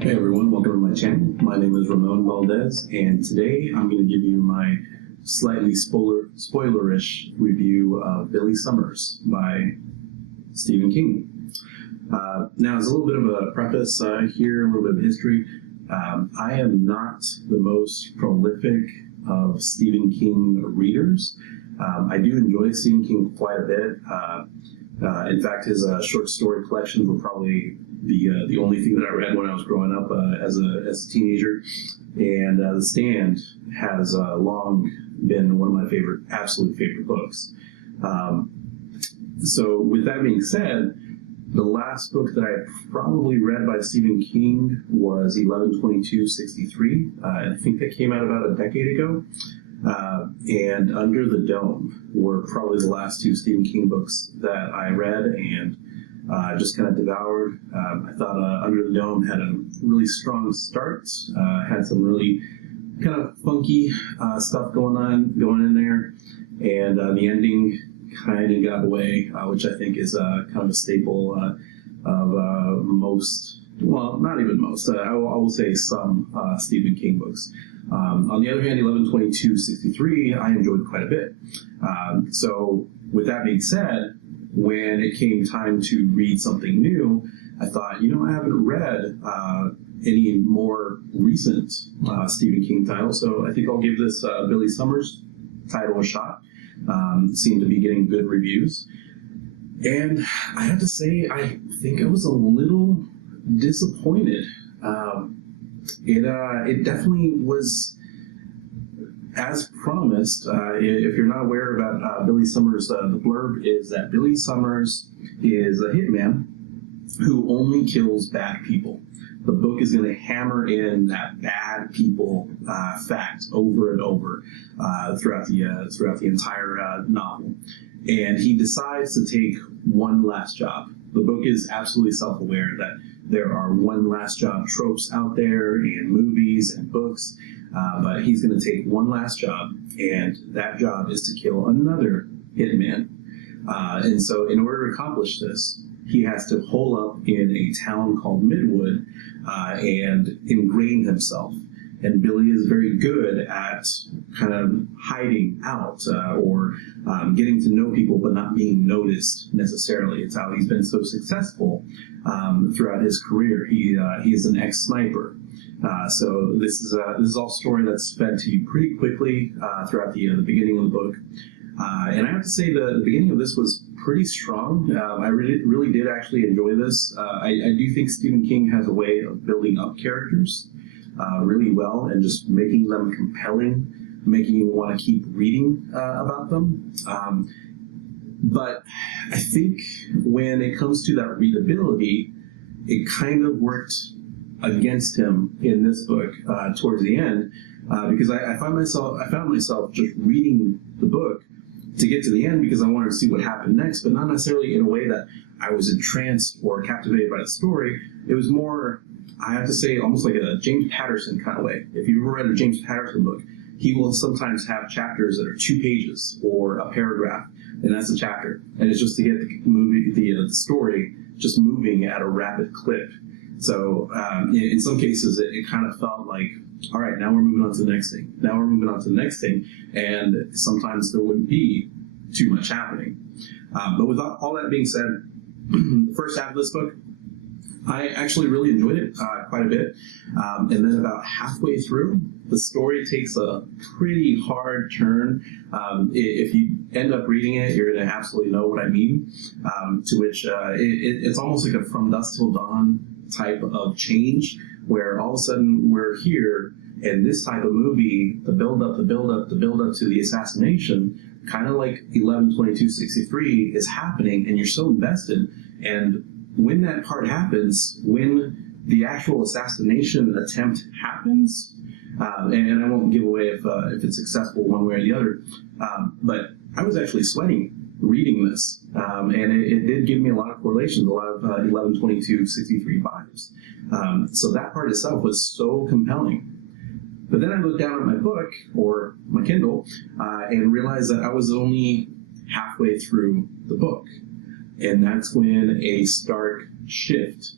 Hey everyone, welcome to my channel. My name is Ramon Valdez, and today I'm going to give you my slightly spoilerish review of Billy Summers by Stephen King. Now, as a little bit of a preface here, a little bit of history, I am not the most prolific of Stephen King readers. I do enjoy Stephen King quite a bit. In fact, his short story collections were probably the only thing that I read when I was growing up as a teenager. And The Stand has long been one of my absolute favorite books. So with that being said, the last book that I probably read by Stephen King was 11/22/63, and I think that came out about a decade ago. And Under the Dome were probably the last two Stephen King books that I read and just kind of devoured. I thought Under the Dome had a really strong start, had some really kind of funky stuff going in there, and the ending kind of got away, which I think is kind of a staple of most, well, not even most, I will say some Stephen King books. On the other hand, 11/22/63 I enjoyed quite a bit. So with that being said, when it came time to read something new, I thought, I haven't read any more recent Stephen King titles, so I think I'll give this Billy Summers title a shot. Seemed to be getting good reviews. And I have to say, I think I was a little disappointed. It definitely was as promised. If you're not aware about Billy Summers, the blurb is that Billy Summers is a hitman who only kills bad people. The book is going to hammer in that bad people fact over and over throughout the entire novel. And he decides to take one last job. The book is absolutely self-aware that there are one last job tropes out there in movies and books, but he's going to take one last job, and that job is to kill another hitman. And so in order to accomplish this, he has to hole up in a town called Midwood and ingrain himself. And Billy is very good at kind of hiding out or getting to know people but not being noticed necessarily. It's how he's been so successful throughout his career. He is an ex-sniper. So this is all story that's fed to you pretty quickly throughout the beginning of the book. And I have to say the beginning of this was pretty strong. I really did actually enjoy this. I do think Stephen King has a way of building up characters really well and just making them compelling, making you want to keep reading about them. But I think when it comes to that readability, it kind of worked against him in this book towards the end, because I found myself just reading the book to get to the end because I wanted to see what happened next, but not necessarily in a way that I was entranced or captivated by the story. It was more, I have to say, almost like a James Patterson kind of way. If you've ever read a James Patterson book, he will sometimes have chapters that are 2 pages or a paragraph, and that's a chapter. And it's just to get the story just moving at a rapid clip. So in some cases, it kind of felt like, all right, now we're moving on to the next thing. Now we're moving on to the next thing. And sometimes there wouldn't be too much happening. But with all that being said, the first half of this book, I actually really enjoyed it quite a bit. And then about halfway through, the story takes a pretty hard turn. If you end up reading it, you're going to absolutely know what I mean. To which it's almost like a From Dusk Till Dawn type of change, where all of a sudden we're here, and this type of movie, the build up to the assassination, kind of like 11/22/63 is happening, and you're so invested. And when that part happens, when the actual assassination attempt happens, and I won't give away if it's successful one way or the other, but I was actually sweating reading this, and it did give me a lot of correlations, a lot of 11/22/63 vibes. So that part itself was so compelling. But then I looked down at my book, or my Kindle, and realized that I was only halfway through the book. And that's when a stark shift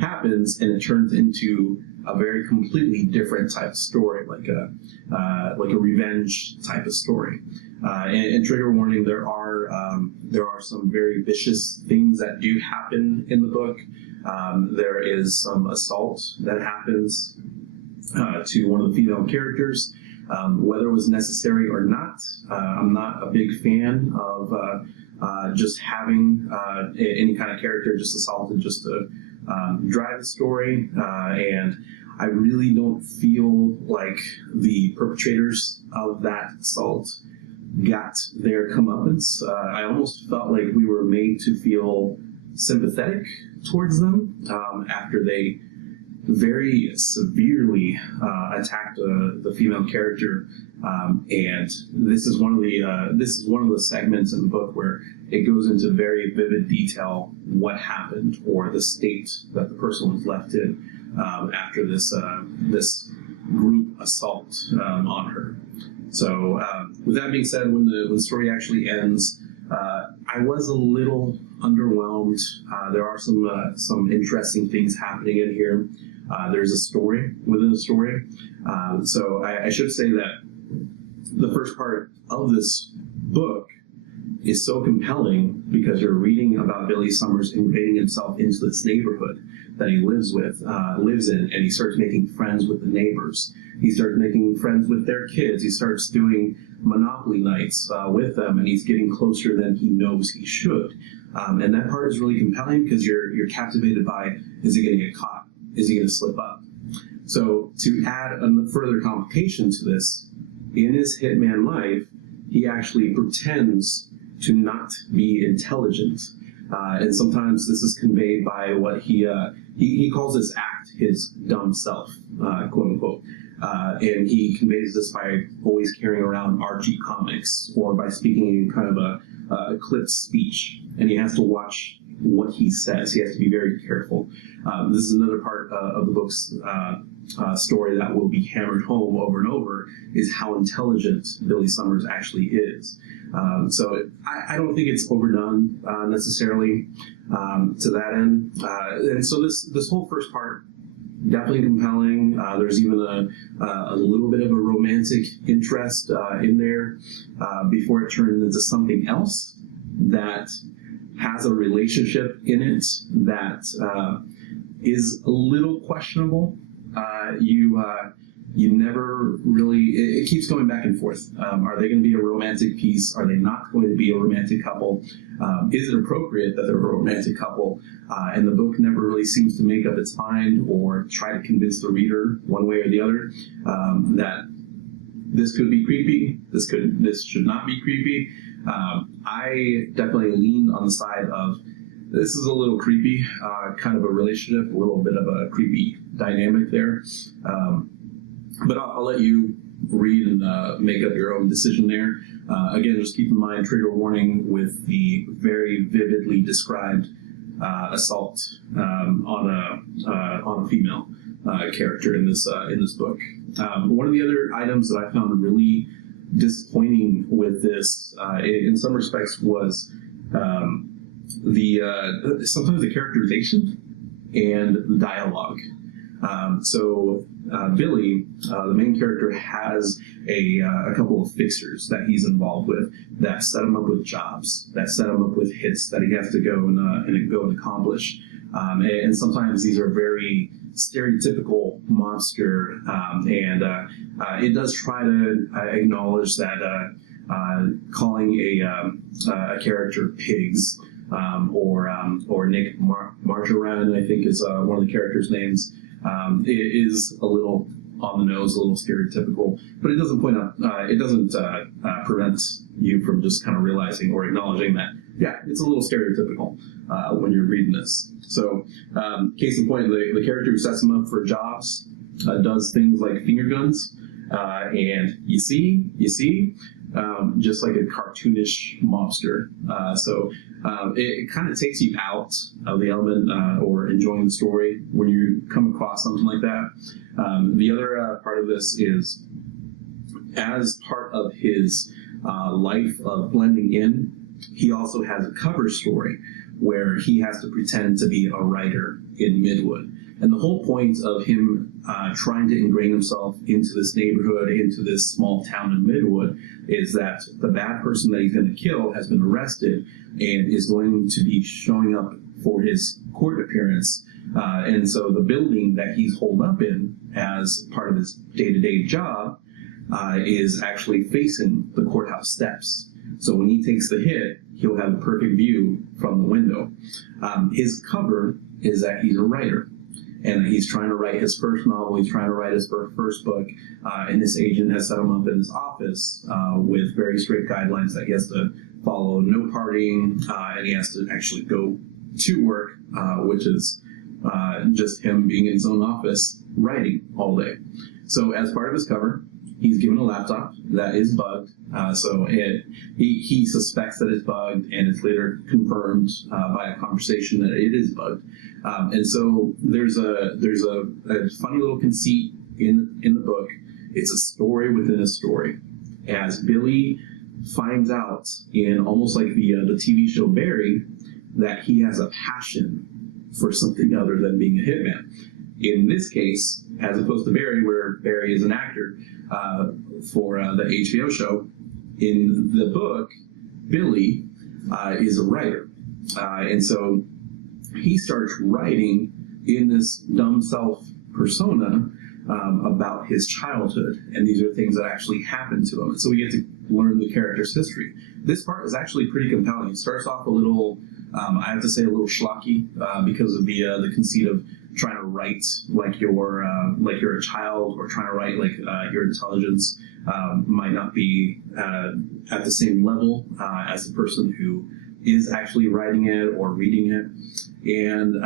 happens, and it turns into a very completely different type of story, like a revenge type of story. And trigger warning: there are some very vicious things that do happen in the book. There is some assault that happens to one of the female characters. Whether it was necessary or not, I'm not a big fan of just having any kind of character just assaulted just to drive the story. And I really don't feel like the perpetrators of that assault got their comeuppance. I almost felt like we were made to feel sympathetic towards them after they very severely attacked the female character, and this is one of the segments in the book where it goes into very vivid detail what happened, or the state that the person was left in after this group assault on her. So, with that being said, when the story actually ends, I was a little underwhelmed. There are some interesting things happening in here. There's a story within a story. So I should say that the first part of this book is so compelling because you're reading about Billy Summers ingraining himself into this neighborhood that he lives in, and he starts making friends with the neighbors. He starts making friends with their kids. He starts doing Monopoly nights with them, and he's getting closer than he knows he should. And that part is really compelling because you're captivated by, is he going to get caught? Is he going to slip up? So to add a further complication to this, in his hitman life, he actually pretends to not be intelligent. And sometimes this is conveyed by what he calls this act his dumb self, quote unquote. And he conveys this by always carrying around Archie comics or by speaking in kind of a clipped speech. And he has to watch what he says. He has to be very careful. This is another part of the book's story that will be hammered home over and over, is how intelligent Billy Summers actually is. So I don't think it's overdone necessarily to that end. And so this whole first part, definitely compelling. There's even a little bit of a romantic interest in there before it turns into something else that has a relationship in it that is a little questionable. You never really, it keeps going back and forth. Are they going to be a romantic piece? Are they not going to be a romantic couple? Is it appropriate that they're a romantic couple? And the book never really seems to make up its mind or try to convince the reader one way or the other that this could be creepy, this should not be creepy. I definitely leaned on the side of, this is a little creepy, kind of a relationship, a little bit of a creepy dynamic there. But I'll let you read and make up your own decision there. Again, just keep in mind, trigger warning with the very vividly described assault on a female character in this book. One of the other items that I found really disappointing with this, in some respects, was sometimes the characterization and the dialogue. So Billy, the main character, has a couple of fixers that he's involved with that set him up with jobs, that set him up with hits that he has to go and accomplish. And sometimes these are very stereotypical monster, and it does try to acknowledge that calling a character pigs, or Nick Marjoran, I think is one of the characters' names. It is a little on the nose, a little stereotypical, but it doesn't prevent you from just kind of realizing or acknowledging that, yeah, it's a little stereotypical when you're reading this. So, case in point, the character who sets him up for jobs does things like finger guns, and you see, just like a cartoonish mobster. So it kind of takes you out of the element or enjoying the story when you come across something like that. The other part of this is, as part of his life of blending in he also has a cover story where he has to pretend to be a writer in Midwood. And the whole point of him trying to ingrain himself into this neighborhood, into this small town in Midwood, is that the bad person that he's going to kill has been arrested and is going to be showing up for his court appearance. And so the building that he's holed up in as part of his day-to-day job is actually facing the courthouse steps. So when he takes the hit, he'll have a perfect view from the window. His cover is that he's a writer, and he's trying to write his first novel, he's trying to write his first book, and this agent has set him up in his office with very strict guidelines that he has to follow: no partying, and he has to actually go to work, which is just him being in his own office writing all day. So as part of his cover, he's given a laptop that is bugged. He suspects that it's bugged, and it's later confirmed by a conversation that it is bugged. And so there's a funny little conceit in the book. It's a story within a story. As Billy finds out in almost like the TV show Barry, that he has a passion for something other than being a hitman. In this case, as opposed to Barry, where Barry is an actor for the HBO show, in the book, Billy is a writer. And so he starts writing in this dumb self persona about his childhood. And these are things that actually happened to him. And so we get to learn the character's history. This part is actually pretty compelling. It starts off a little, I have to say, a little schlocky because of the conceit of trying to write like you're a child, or trying to write like your intelligence might not be at the same level as the person who is actually writing it or reading it. And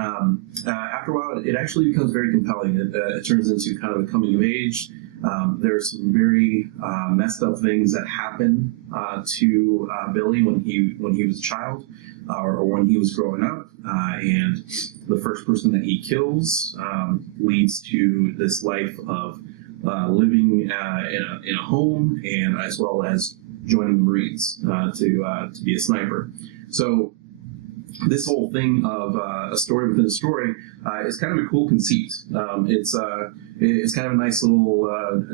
after a while, it actually becomes very compelling. It turns into kind of a coming of age. There's some very messed up things that happen to Billy when he was a child, or when he was growing up, and the first person that he kills leads to this life of living in a home, and as well as joining the Marines to be a sniper. So this whole thing of a story within a story is kind of a cool conceit. It's kind of a nice little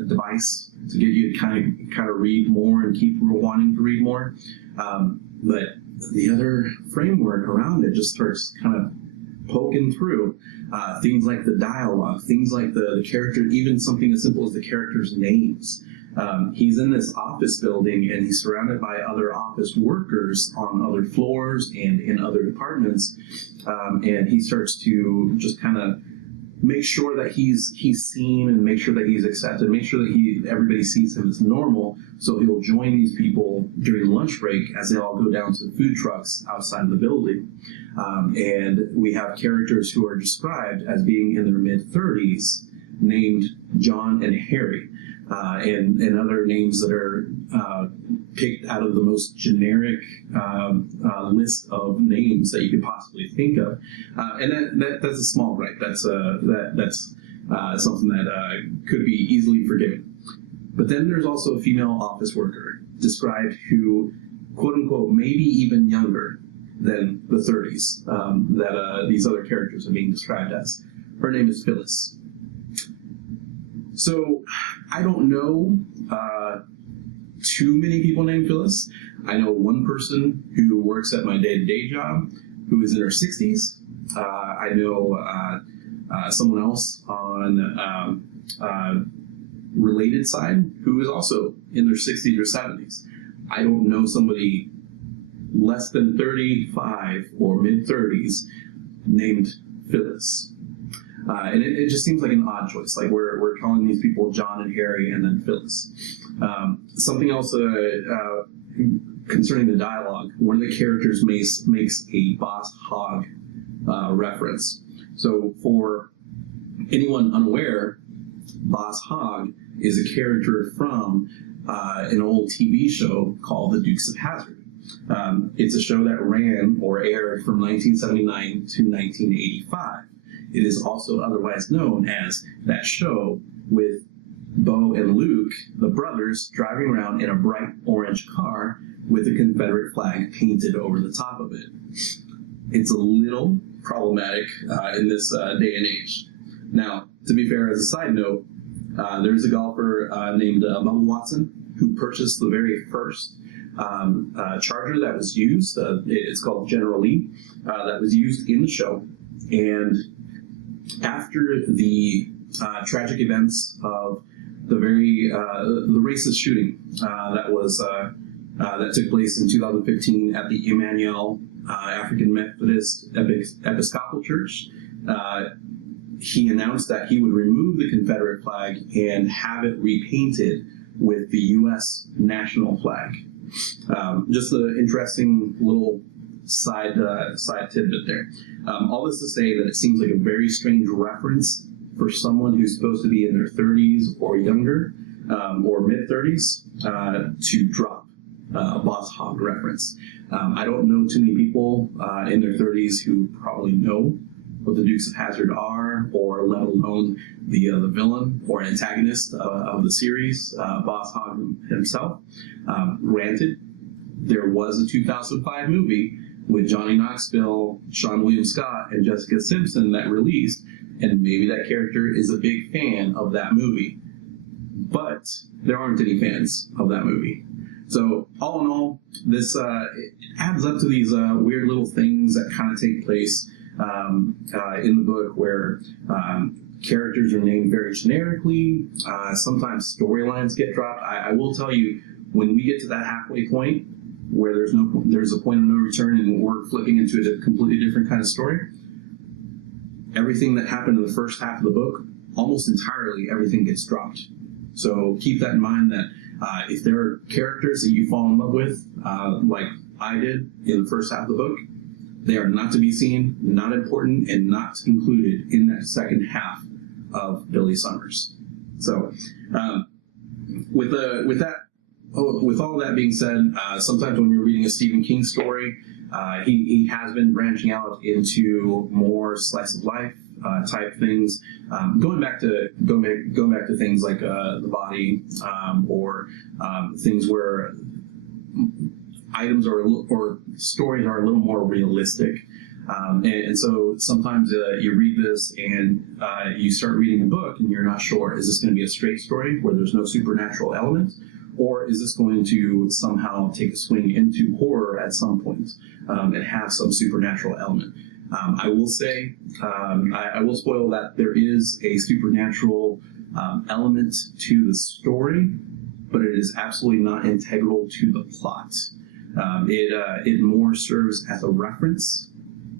device to get you to kind of read more and keep wanting to read more. But the other framework around it just starts kind of poking through things like the dialogue, things like the character, even something as simple as the characters' names. He's in this office building, and he's surrounded by other office workers on other floors and in other departments, and he starts to just kind of make sure that he's seen, and make sure that he's accepted, make sure that everybody sees him as normal. So he'll join these people during lunch break as they all go down to the food trucks outside of the building. And we have characters who are described as being in their mid-30s, named John and Harry. And other names that are picked out of the most generic list of names that you could possibly think of, and that's a small gripe. That's something that could be easily forgiven. But then there's also a female office worker described who, quote unquote, maybe even younger than the 30s that these other characters are being described as. Her name is Phyllis. So I don't know too many people named Phyllis. I know one person who works at my day-to-day job who is in her 60s. I know someone else on related side who is also in their 60s or 70s. I don't know somebody less than 35 or mid-30s named Phyllis. And it just seems like an odd choice. Like we're calling these people John and Harry and then Phyllis. Something else concerning the dialogue, one of the characters makes a Boss Hogg reference. So for anyone unaware, Boss Hogg is a character from an old TV show called The Dukes of Hazzard. It's a show that ran or aired from 1979 to 1985. It is also otherwise known as that show with Bo and Luke, the brothers, driving around in a bright orange car with a Confederate flag painted over the top of it. It's a little problematic in this day and age. Now, to be fair, as a side note, there's a golfer named Bubba Watson who purchased the very first charger that was used. It's called General Lee, that was used in the show. And after the tragic events of the racist shooting that took place in 2015 at the Emmanuel African Methodist Episcopal Church, he announced that he would remove the Confederate flag and have it repainted with the U.S. national flag. Just an interesting little side tidbit there. All this to say that it seems like a very strange reference for someone who's supposed to be in their 30s or younger, or mid-30s, to drop a Boss Hogg reference. I don't know too many people in their 30s who probably know what the Dukes of Hazzard are, or let alone the villain or antagonist of the series, Boss Hogg himself. Granted, there was a 2005 movie with Johnny Knoxville, Seann William Scott, and Jessica Simpson that released, and maybe that character is a big fan of that movie. But there aren't any fans of that movie. So all in all, this it adds up to these weird little things that kind of take place in the book, where characters are named very generically. Sometimes storylines get dropped. I will tell you, when we get to that halfway point where there's a point of no return and we're flipping into a completely different kind of story, everything that happened in the first half of the book, almost entirely everything gets dropped. So keep that in mind, that if there are characters that you fall in love with, like I did in the first half of the book, they are not to be seen, not important, and not included in that second half of Billy Summers. So, with all that being said, sometimes when you're reading a Stephen King story, he has been branching out into more slice of life type things, going back to things like The Body, or things where items or stories are a little more realistic. And so sometimes you read this and you start reading a book and you're not sure, is this going to be a straight story where there's no supernatural element, or is this going to somehow take a swing into horror at some point and have some supernatural element? I will say, I will spoil that there is a supernatural element to the story, but it is absolutely not integral to the plot. It more serves as a reference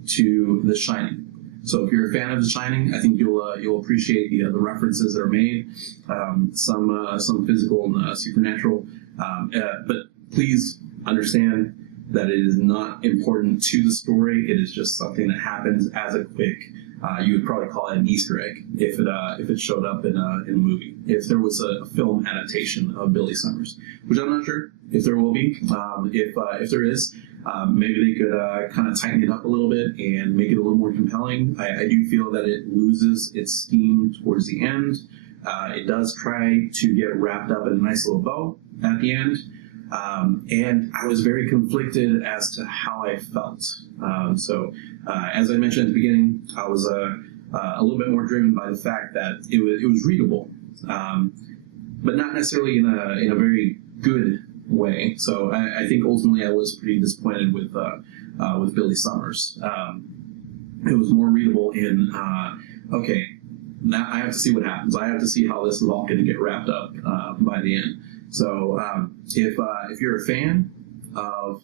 to The Shining. So if you're a fan of The Shining, I think you'll appreciate the references that are made, some physical and supernatural. But please understand that it is not important to the story. It is just something that happens as a quick. You would probably call it an Easter egg if it showed up in a movie. If there was a film adaptation of Billy Summers, which I'm not sure if there will be. If there is, maybe they could kind of tighten it up a little bit and make it a little more compelling. I do feel that it loses its steam towards the end. It does try to get wrapped up in a nice little bow at the end. And I was very conflicted as to how I felt. So as I mentioned at the beginning, I was a little bit more driven by the fact that it was readable, but not necessarily in a very good way. So I think ultimately I was pretty disappointed with Billy Summers. It was more readable in okay, now I have to see what happens. I have to see how this is all going to get wrapped up by the end. So if you're a fan of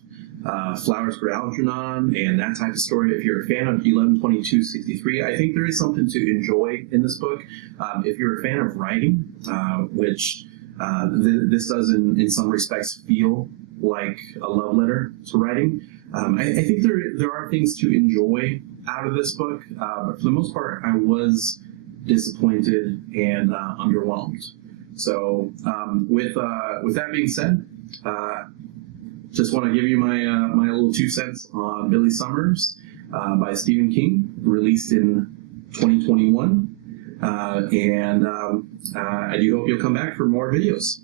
Flowers for Algernon and that type of story, if you're a fan of 11/22/63, I think there is something to enjoy in this book. If you're a fan of writing, which this does in some respects feel like a love letter to writing, I think there are things to enjoy out of this book, but for the most part, I was disappointed and underwhelmed. So with that being said, just want to give you my little 2 cents on Billy Summers by Stephen King, released in 2021. I do hope you'll come back for more videos.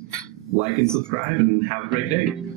Like and subscribe, and have a great day.